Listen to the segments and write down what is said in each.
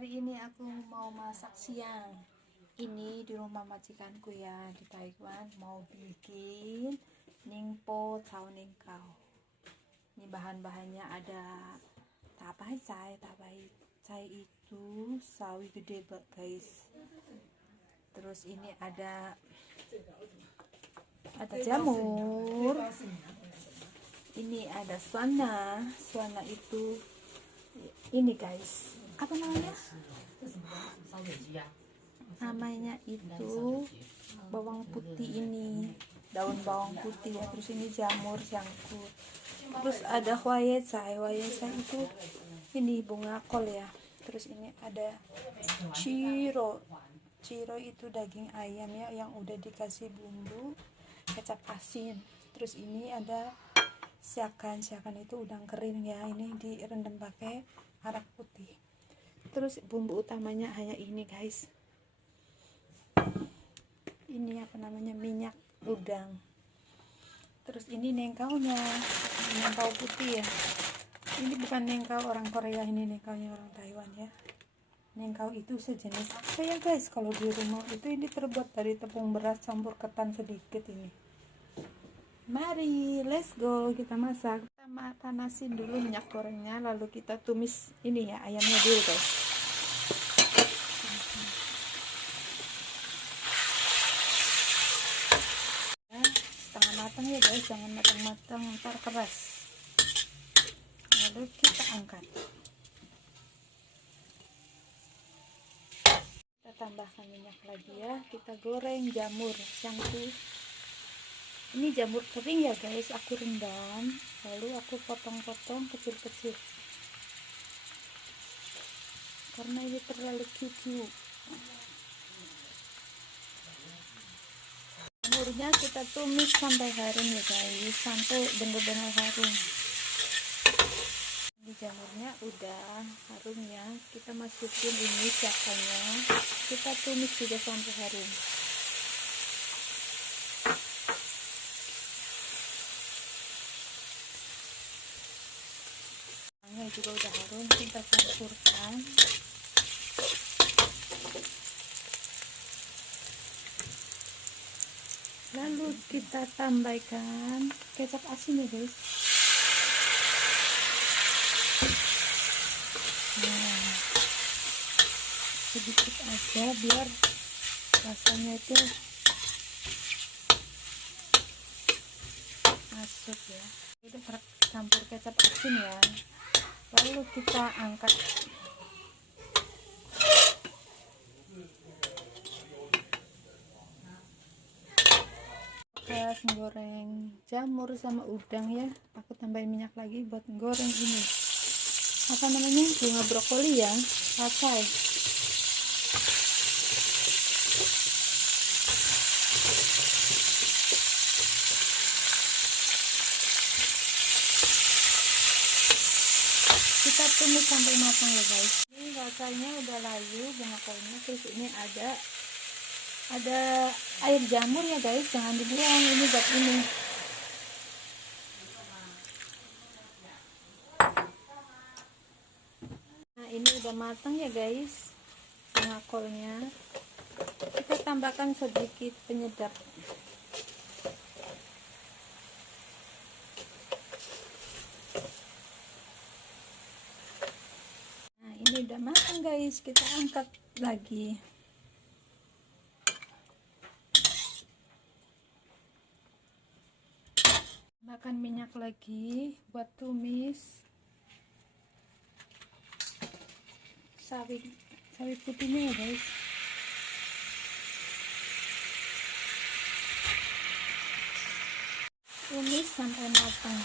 Hari ini aku mau masak siang. Ini di rumah majikanku ya, di Taiwan. Mau bikin ningpo cao ningkao. Ini bahan-bahannya ada tapai cai itu sawi gede guys. Terus ini ada jamur. Ini ada suana itu ini guys, apa namanya itu bawang putih, ini daun bawang putih ya. Terus ini jamur sangkut. Terus ada huaye cai itu ini bunga kol ya. Terus ini ada ciro itu daging ayam ya, yang udah dikasih bumbu kecap asin. Terus ini ada siakan itu udang kering ya, ini direndam pakai arak putih. Terus bumbu utamanya hanya ini guys, ini apa namanya, minyak udang. Terus ini nengkaunya, nengkau putih ya. Ini bukan nengkau orang Korea, ini nengkaunya orang Taiwan ya. Nengkau itu sejenis apa ya guys, kalau di rumah itu ini terbuat dari tepung beras campur ketan sedikit. Ini mari let's go, kita masak. Kita panasin dulu minyak gorengnya, lalu kita tumis ini ya ayamnya dulu guys. Setengah matang ya guys, jangan matang-matang, ntar keras. Lalu kita angkat, kita tambahkan minyak lagi ya. Kita goreng jamur sangkut. Ini jamur kering ya guys, aku rendam, lalu aku potong-potong kecil-kecil karena ini terlalu kecil. Jamurnya kita tumis sampai harum ya guys, sampai benar-benar harum. Ini jamurnya udah harum ya, kita masukin ini siakannya, kita tumis juga sampai harum. Juga udah harum, kita campurkan. Lalu kita tambahkan kecap asin ya guys. Nah, sedikit aja biar rasanya itu masuk ya. Udah campur kecap asin ya, lalu kita angkat. Pas goreng jamur sama udang ya, aku tambahin minyak lagi buat goreng ini apa namanya, bunga brokoli ya, pakai. Kita tumis sampai matang ya guys. Ini rasanya udah layu bunga kolnya. Terus ini ada air jamur ya guys, jangan dibuang, ini buat ini. Nah ini udah matang ya guys bunga kolnya. Kita tambahkan sedikit penyedap. Ini udah matang guys, kita angkat lagi. Makan minyak lagi buat tumis sawi putihnya ya guys. Tumis sampai matang.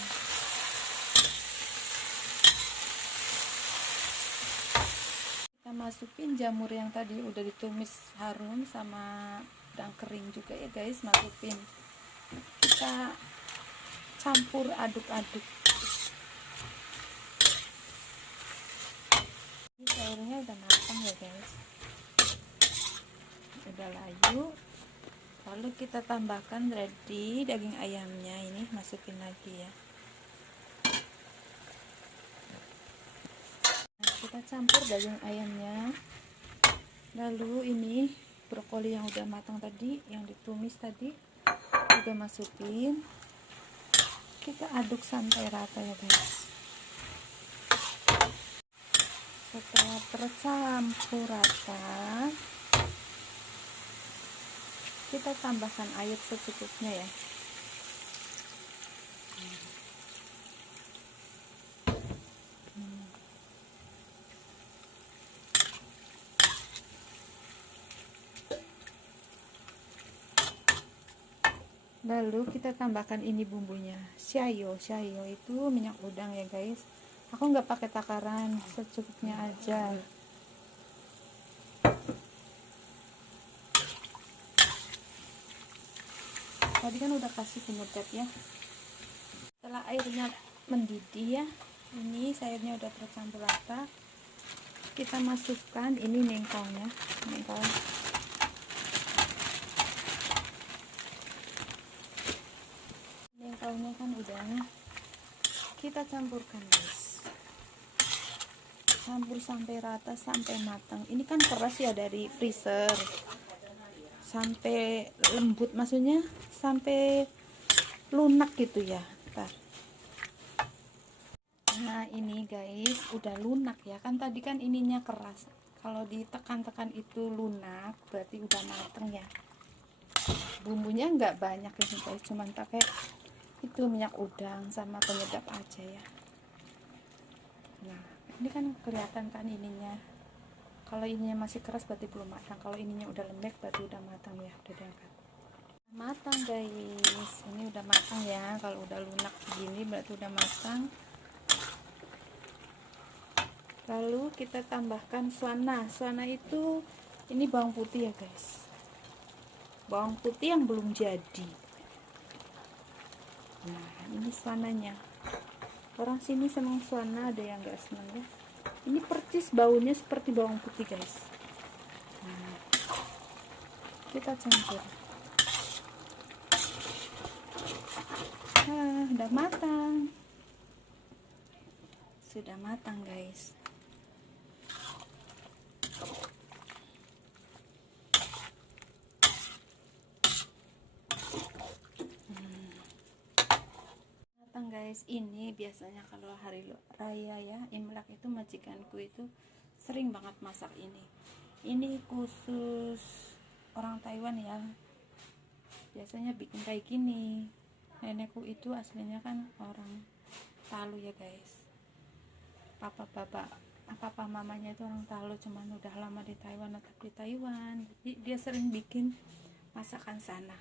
Kita masukin jamur yang tadi udah ditumis harum sama udang kering juga ya guys, masukin. Kita campur aduk-aduk. Ini sayurnya udah matang ya guys, udah layu. Lalu kita tambahkan ready daging ayamnya, ini masukin lagi ya. Nah, kita kita campur daging ayamnya. Lalu ini brokoli yang udah matang tadi, yang ditumis tadi juga masukin. Kita aduk sampai rata ya guys. Setelah tercampur rata, kita tambahkan air secukupnya ya. Lalu kita tambahkan ini bumbunya, shayo itu minyak udang ya guys. Aku nggak pakai takaran, secukupnya aja. Tadi kan udah kasih penyedap ya. Setelah airnya mendidih ya, ini sayurnya udah tercampur rata. Kita masukkan ini mengkolnya, mengkolnya kan udah, kita campurkan guys, campur sampai rata sampai matang. Ini kan keras ya dari freezer, sampai lembut, maksudnya sampai lunak gitu ya. Bentar. Nah ini guys udah lunak ya kan, tadi kan ininya keras, kalau ditekan-tekan itu lunak berarti udah mateng ya. Bumbunya nggak banyak ya guys, cuman pakai itu minyak udang sama penyedap aja ya. Nah ini kan kelihatan kan ininya, kalau ininya masih keras berarti belum matang, kalau ininya udah lembek berarti udah matang ya. Udah diangkat, matang guys, ini udah matang ya. Kalau udah lunak begini berarti udah matang. Lalu kita tambahkan suana itu, ini bawang putih ya guys, bawang putih yang belum jadi. Nah ini suananya, orang sini senang suana, ada yang gak senang ya. Ini percis baunya seperti bawang putih guys. Nah, kita campur. Nah udah matang, sudah matang guys. Guys, ini biasanya kalau hari raya ya, Imlek itu majikanku itu sering banget masak ini. Ini khusus orang Taiwan ya, biasanya bikin kayak gini. Nenekku itu aslinya kan orang Talu ya guys, papa mamanya itu orang Talu, cuman udah lama di Taiwan, tetap di Taiwan, jadi dia sering bikin masakan sana.